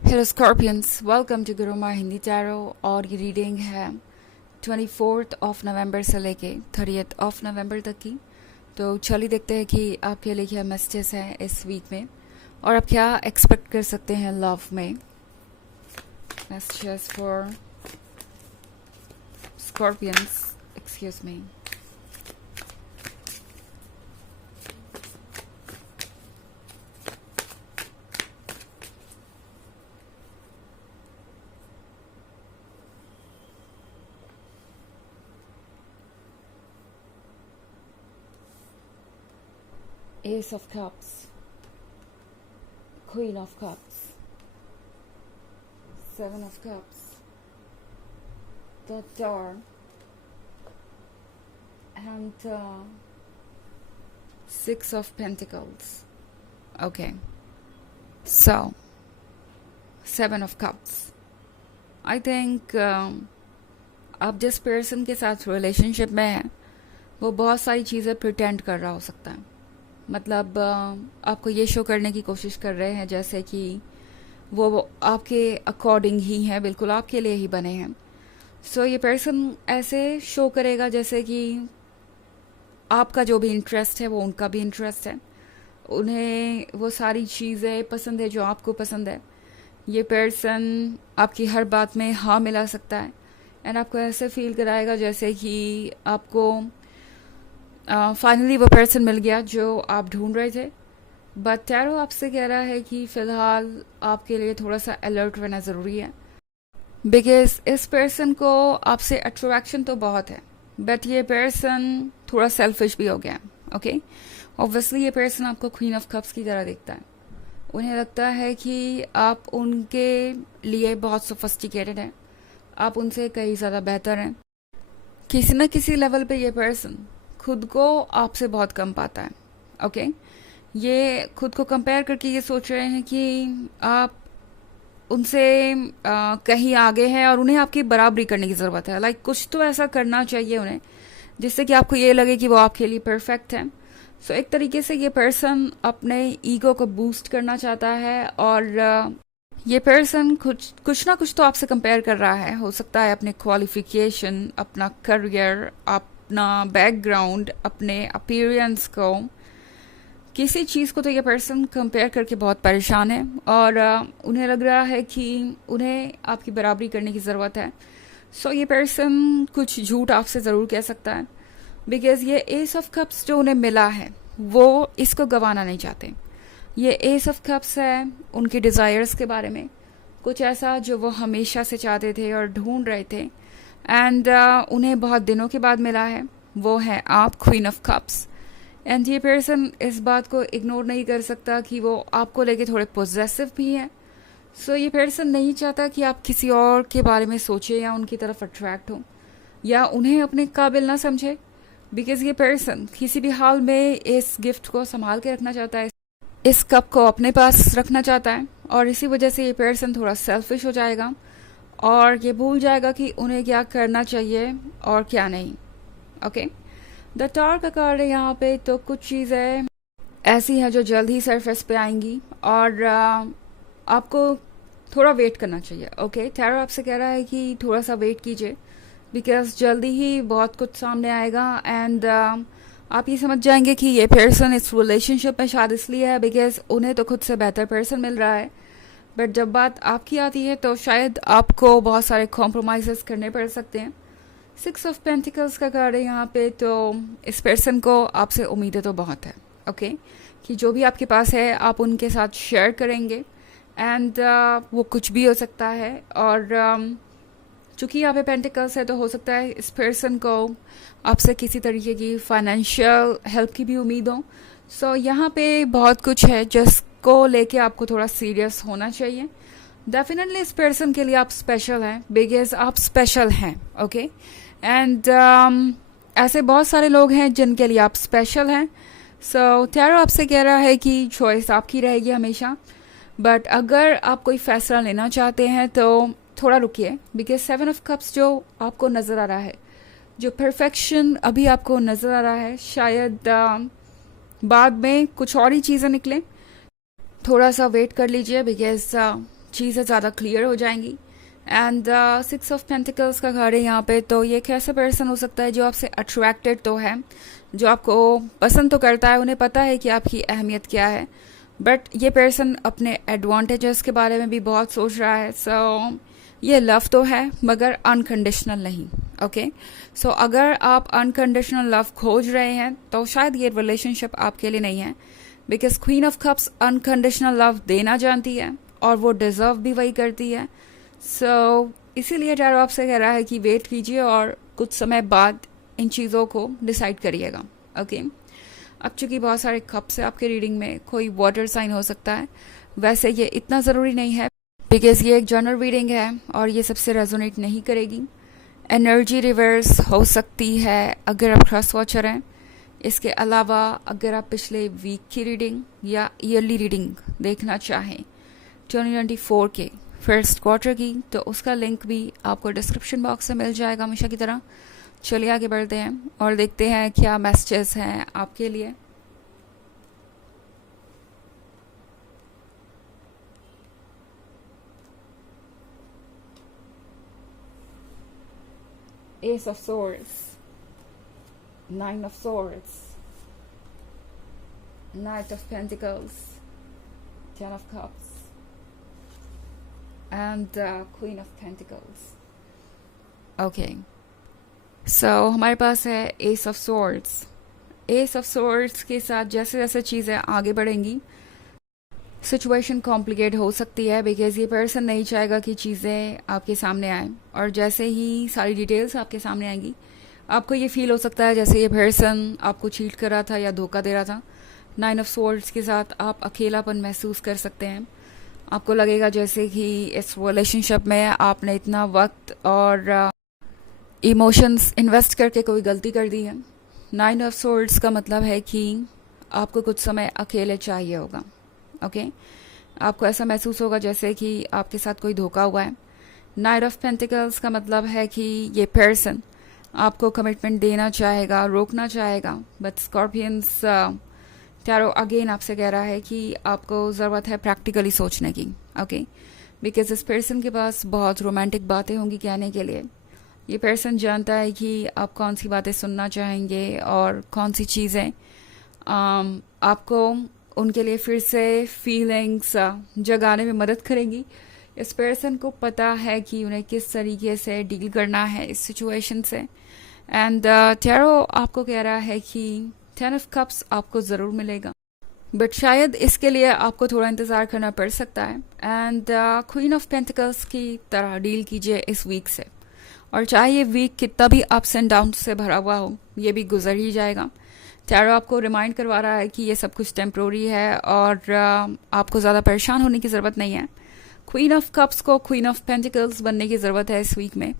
Hello Scorpions, welcome to Guruma Hindi tarot. और ये reading है 24 नवंबर से लेके 30 नवंबर तक की। तो चलिए देखते हैं कि आपके लिए क्या मैसेजेस हैं इस वीक में और आप क्या एक्सपेक्ट कर सकते हैं लव में। Messages for Scorpions, excuse me. Ace of Cups, Queen of Cups, Seven of Cups, the Tower, and Six of Pentacles. Okay, so Seven of Cups. I think आप जिस पर्सन के साथ रिलेशनशिप में हैं वो बहुत सारी चीज़ें प्रिटेंड कर रहा हो सकता है। मतलब आपको ये शो करने की कोशिश कर रहे हैं जैसे कि वो आपके अकॉर्डिंग ही हैं, बिल्कुल आपके लिए ही बने हैं। सो ये पर्सन ऐसे शो करेगा जैसे कि आपका जो भी इंटरेस्ट है वो उनका भी इंटरेस्ट है, उन्हें वो सारी चीज़ें पसंद है जो आपको पसंद है। ये पर्सन आपकी हर बात में हाँ मिला सकता है एंड आपको ऐसे फील कराएगा जैसे कि आपको फाइनली वो पर्सन मिल गया जो आप ढूंढ रहे थे। बट टैरो आपसे कह रहा है कि फ़िलहाल आपके लिए थोड़ा सा अलर्ट रहना ज़रूरी है, बिकॉज इस पर्सन को आपसे अट्रैक्शन तो बहुत है बट ये पर्सन थोड़ा सेल्फिश भी हो गया। ओके, ऑब्वियसली ये पर्सन आपको क्वीन ऑफ कप्स की तरह दिखता है। उन्हें लगता है कि आप उनके लिए बहुत सोफिस्टिकेटेड हैं, आप उनसे कहीं ज़्यादा बेहतर हैं। किसी न किसी लेवल पे ये पर्सन खुद को आपसे बहुत कम पाता है। ओके, ये खुद को कंपेयर करके ये सोच रहे हैं कि आप उनसे कहीं आगे हैं और उन्हें आपकी बराबरी करने की ज़रूरत है। लाइक कुछ तो ऐसा करना चाहिए उन्हें जिससे कि आपको ये लगे कि वो आपके लिए परफेक्ट है। सो एक तरीके से ये पर्सन अपने ईगो को बूस्ट करना चाहता है और ये पर्सन कुछ ना कुछ तो आपसे कंपेयर कर रहा है। हो सकता है अपने क्वालिफिकेशन, अपना करियर, अपना बैकग्राउंड, अपने अपीयरेंस को, किसी चीज़ को तो ये पर्सन कंपेयर करके बहुत परेशान है और उन्हें लग रहा है कि उन्हें आपकी बराबरी करने की ज़रूरत है। सो ये पर्सन कुछ झूठ आपसे ज़रूर कह सकता है, बिकॉज ये एस ऑफ कप्स जो उन्हें मिला है वो इसको गंवाना नहीं चाहते। ये एस ऑफ कप्स है उनके डिज़ायर्स के बारे में, कुछ ऐसा जो वो हमेशा से चाहते थे और ढूंढ रहे थे एंड उन्हें बहुत दिनों के बाद मिला है। वो है आप, क्वीन ऑफ कप्स। एंड ये पर्सन इस बात को इग्नोर नहीं कर सकता कि वो आपको लेके थोड़े पोजेसिव भी हैं। सो ये पर्सन नहीं चाहता कि आप किसी और के बारे में सोचें या उनकी तरफ अट्रैक्ट हो या उन्हें अपने काबिल ना समझे, बिकॉज ये पर्सन किसी भी हाल में इस गिफ्ट को संभाल के रखना चाहता है, इस कप को अपने पास रखना चाहता है और इसी वजह से ये पर्सन थोड़ा सेल्फिश हो जाएगा और ये भूल जाएगा कि उन्हें क्या करना चाहिए और क्या नहीं। ओके, द टावर का कार्ड है यहाँ पे। तो कुछ चीज़ें ऐसी हैं जो जल्द ही सरफेस पे आएंगी और आपको थोड़ा वेट करना चाहिए। ओके, टैरो आपसे कह रहा है कि थोड़ा सा वेट कीजिए बिकॉज जल्दी ही बहुत कुछ सामने आएगा एंड आप ये समझ जाएंगे कि ये पर्सन इस रिलेशनशिप में शायद इसलिए है बिकॉज उन्हें तो खुद से बेहतर पर्सन मिल रहा है। बट जब बात आपकी आती है तो शायद आपको बहुत सारे कॉम्प्रोमाइज़ करने पड़ सकते हैं। 6 ऑफ पेंटिकल्स का कार्ड है यहाँ पे। तो इस पर्सन को आपसे उम्मीदें तो बहुत है, ओके, कि जो भी आपके पास है आप उनके साथ शेयर करेंगे एंड वो कुछ भी हो सकता है। और चूँकि यहाँ पे पेंटिकल्स है तो हो सकता है इस पर्सन को आपसे किसी तरीके की फाइनेंशियल हेल्प की भी उम्मीद हो। सो यहाँ पे बहुत कुछ है जिसको लेके आपको थोड़ा सीरियस होना चाहिए। डेफिनेटली इस पर्सन के लिए आप स्पेशल हैं बिकॉज आप स्पेशल हैं। ओके, एंड ऐसे बहुत सारे लोग हैं जिनके लिए आप स्पेशल हैं। सो टैरो आपसे कह रहा है कि चॉइस आपकी रहेगी हमेशा, बट अगर आप कोई फैसला लेना चाहते हैं तो थोड़ा रुकिए बिकॉज 7 ऑफ कप्स जो आपको नज़र आ रहा है, जो परफेक्शन अभी आपको नज़र आ रहा है, शायद बाद में कुछ और ही चीज़ें निकलें। थोड़ा सा वेट कर लीजिए बिकॉज चीज़ें ज़्यादा क्लियर हो जाएंगी। एंड 6 ऑफ पेंटिकल्स का घर है यहाँ पे, तो ये एक ऐसा पर्सन हो सकता है जो आपसे अट्रैक्टेड तो है, जो आपको पसंद तो करता है, उन्हें पता है कि आपकी अहमियत क्या है, बट ये पर्सन अपने एडवांटेजेस के बारे में भी बहुत सोच रहा है। सो ये लव तो है मगर अनकंडीशनल नहीं। ओके, सो अगर आप अनकंडीशनल लव खोज रहे हैं तो शायद ये रिलेशनशिप आपके लिए नहीं है, because queen of cups unconditional love देना जानती है और वो डिजर्व भी वही करती है। सो इसीलिए टैरो आपसे कह रहा है कि वेट कीजिए और कुछ समय बाद इन चीज़ों को डिसाइड करिएगा। ओके, अब चूंकि बहुत सारे कप्स है आपके रीडिंग में, कोई वाटर साइन हो सकता है, वैसे ये इतना ज़रूरी नहीं है बिकॉज ये एक जनरल रीडिंग है और ये सबसे रेजोनेट नहीं करेगी। एनर्जी रिवर्स हो सकती है अगर आप क्रॉस वॉचर हैं। इसके अलावा अगर आप पिछले वीक की रीडिंग या ईयरली रीडिंग देखना चाहें 2024 के फर्स्ट क्वार्टर की, तो उसका लिंक भी आपको डिस्क्रिप्शन बॉक्स में मिल जाएगा हमेशा की तरह। चलिए आगे बढ़ते हैं और देखते हैं क्या मैसेजेस हैं आपके लिए। Ace of Swords, 9 of Swords, Knight of Pentacles, 10 of Cups, and Queen of Pentacles. Okay, so हमारे पास है Ace of Swords. Ace of Swords के साथ जैसे जैसे चीज़ें आगे बढ़ेंगी सिचुएशन कॉम्प्लिकेट हो सकती है, बिकॉज ये पर्सन नहीं चाहेगा कि चीज़ें आपके सामने आए, और जैसे ही सारी डिटेल्स आपके सामने आएंगी आपको ये फील हो सकता है जैसे ये पर्सन आपको चीट कर रहा था या धोखा दे रहा था। 9 ऑफ स्वॉर्ड्स के साथ आप अकेलापन महसूस कर सकते हैं। आपको लगेगा जैसे कि इस रिलेशनशिप में आपने इतना वक्त और इमोशंस इन्वेस्ट करके कोई गलती कर दी है। 9 ऑफ स्वॉर्ड्स का मतलब है कि आपको कुछ समय अकेले चाहिए होगा। ओके, आपको ऐसा महसूस होगा जैसे कि आपके साथ कोई धोखा हुआ है। 9 ऑफ पेंटिकल्स का मतलब है कि ये पर्सन आपको कमिटमेंट देना चाहेगा, रोकना चाहेगा, बट स्कॉर्पियंस टैरो अगेन आपसे कह रहा है कि आपको ज़रूरत है प्रैक्टिकली सोचने की। ओके, बिकॉज इस पर्सन के पास बहुत रोमांटिक बातें होंगी कहने के लिए। ये पर्सन जानता है कि आप कौन सी बातें सुनना चाहेंगे और कौन सी चीज़ें आपको उनके लिए फिर से फीलिंग्स जगाने में मदद करेंगी। इस पर्सन को पता है कि उन्हें किस तरीके से डील करना है इस सिचुएशन से। एंड टैरो आपको कह रहा है कि 10 ऑफ कप्स आपको ज़रूर मिलेगा, बट शायद इसके लिए आपको थोड़ा इंतज़ार करना पड़ सकता है। एंड क्वीन ऑफ पेंटिकल्स की तरह डील कीजिए इस वीक से, और चाहे ये वीक कितना भी अप्स एंड डाउन से भरा हुआ हो, ये भी गुजर ही जाएगा। टैरो आपको रिमाइंड करवा रहा है कि ये सब कुछ टेम्प्रोरी है और आपको ज़्यादा परेशान होने की ज़रूरत नहीं है। क्वीन ऑफ कप्स को क्वीन ऑफ पेंटिकल्स बनने की ज़रूरत है इस वीक में।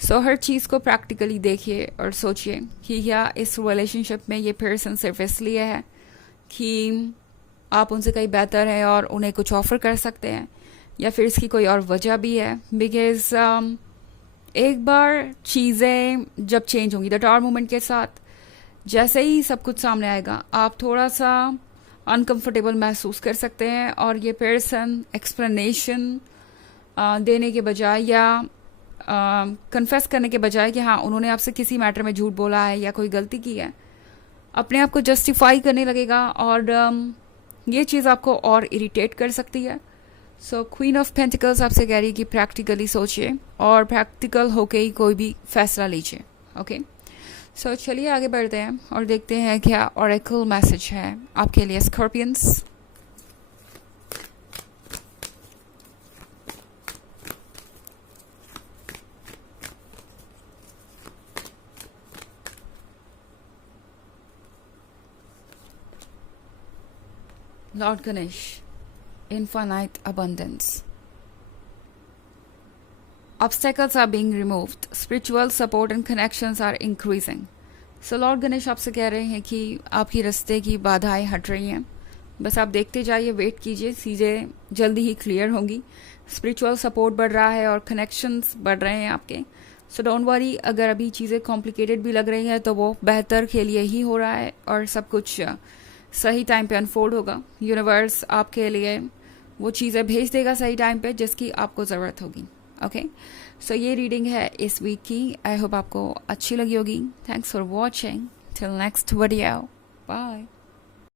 सो हर चीज़ को प्रैक्टिकली देखिए और सोचिए कि क्या इस रिलेशनशिप में ये पर्सन सिर्फ इसलिए है कि आप उनसे कहीं बेहतर हैं और उन्हें कुछ ऑफर कर सकते हैं, या फिर इसकी कोई और वजह भी है। बिकॉज एक बार चीज़ें जब चेंज होंगी द टावर मूवमेंट के साथ, जैसे ही सब कुछ सामने आएगा आप थोड़ा सा अनकंफर्टेबल महसूस कर सकते हैं, और ये पर्सन एक्सप्लेनेशन देने के बजाय या कन्फेस करने के बजाय कि हाँ उन्होंने आपसे किसी मैटर में झूठ बोला है या कोई गलती की है, अपने आप को जस्टिफाई करने लगेगा, और ये चीज़ आपको और इरिटेट कर सकती है। सो क्वीन ऑफ पेंटिकल्स आपसे कह रही है कि प्रैक्टिकली सोचिए और प्रैक्टिकल होके ही कोई भी फैसला लीजिए। ओके, सो चलिए आगे बढ़ते हैं और देखते हैं क्या ऑरेकल मैसेज है आपके लिए Scorpions. Lord Ganesh, infinite abundance. Obstacles are being removed. Spiritual support and connections are increasing. So Lord Ganesh आपसे कह रहे हैं कि आपकी रास्ते की बाधाएं हट रही हैं, बस आप देखते जाइए, वेट कीजिए, चीज़ें जल्दी ही क्लियर होंगी। स्पिरिचुअल सपोर्ट बढ़ रहा है और कनेक्शंस बढ़ रहे हैं आपके। सो डोंट वरी, अगर अभी चीज़ें कॉम्प्लिकेटेड भी लग रही हैं तो वो बेहतर के लिए ही हो रहा है और सब कुछ सही टाइम पे अनफोल्ड होगा। यूनिवर्स आपके लिए वो चीज़ें भेज देगा सही टाइम पे जिसकी आपको ज़रूरत होगी। ओके, सो ये रीडिंग है इस वीक की। आई होप आपको अच्छी लगी होगी। Thanks for watching. Till next video, bye.